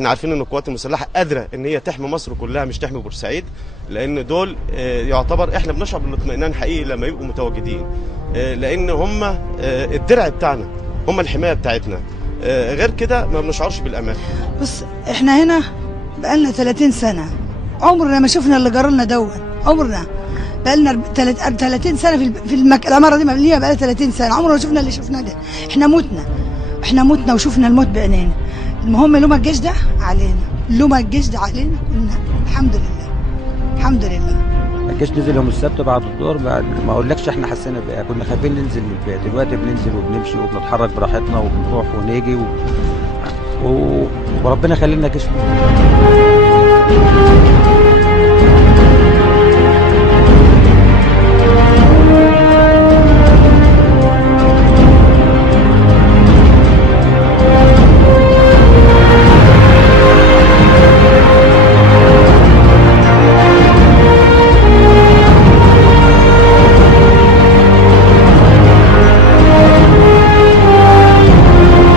احنا عارفين ان القوات المسلحه قادره ان هي تحمي مصر كلها مش تحمي بورسعيد، لان دول يعتبر احنا بنشعر بالاطمئنان حقيقي لما يبقوا متواجدين، لان هم الدرع بتاعنا، هم الحمايه بتاعتنا، غير كده ما بنشعرش بالامان. بص احنا هنا بقالنا 30 سنه عمرنا ما شفنا اللي جرى لنا دون، عمرنا بقالنا 30 سنه في العماره دي مبنيه بقالها 30 سنه، عمرنا ما شفنا اللي شفناه ده. احنا متنا وشفنا الموت بعينينا. المهم لوما الجيش ده علينا، لوما الجيش ده علينا كنا الحمد لله الحمد لله. الجيش نزل يوم السبت بعد الظهر، ما اقولكش احنا حسينا بايه، كنا خايفين ننزل من البيت، دلوقتي بننزل وبنمشي وبنتحرك براحتنا وبنروح ونيجي وربنا يخلينا جيش.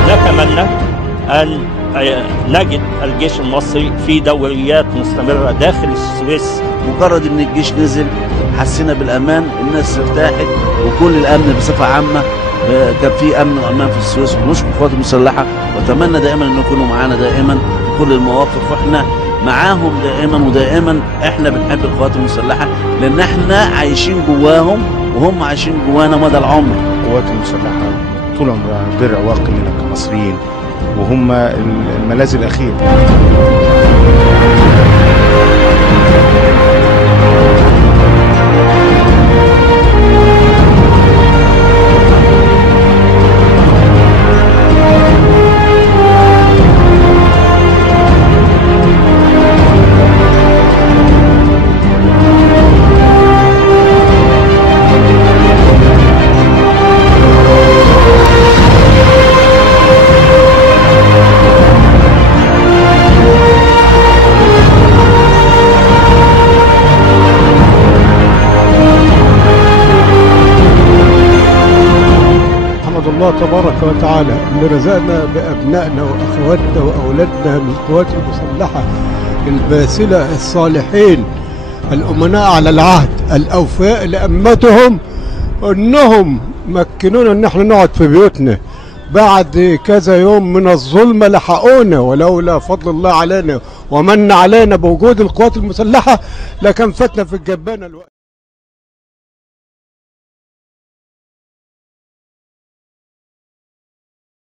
نتمنى أن نجد الجيش المصري في دوريات مستمرة داخل السويس. مجرد ان الجيش نزل حسينا بالامان، الناس ارتاحت وكل الامن بصفه عامه كان في امن وامان في السويس. ونشكر القوات المسلحه واتمنى دائما ان يكونوا معانا دائما في كل المواقف، واحنا معاهم دائما، ودائما احنا بنحب القوات المسلحه لان احنا عايشين جواهم وهم عايشين جوانا مدى العمر. القوات المسلحه طول عمرها درع واقي لنا كمصريين، وهم الملاذ الاخير. الله تبارك وتعالى اللي رزقنا بأبنائنا وأخواتنا وأولادنا من القوات المسلحة الباسلة الصالحين الأمناء على العهد الأوفياء لأمتهم، أنهم مكنونا أن احنا نقعد في بيوتنا بعد كذا يوم من الظلم لحقونا، ولولا فضل الله علينا ومن علينا بوجود القوات المسلحة لكان فاتنا في الجبانة الوقت.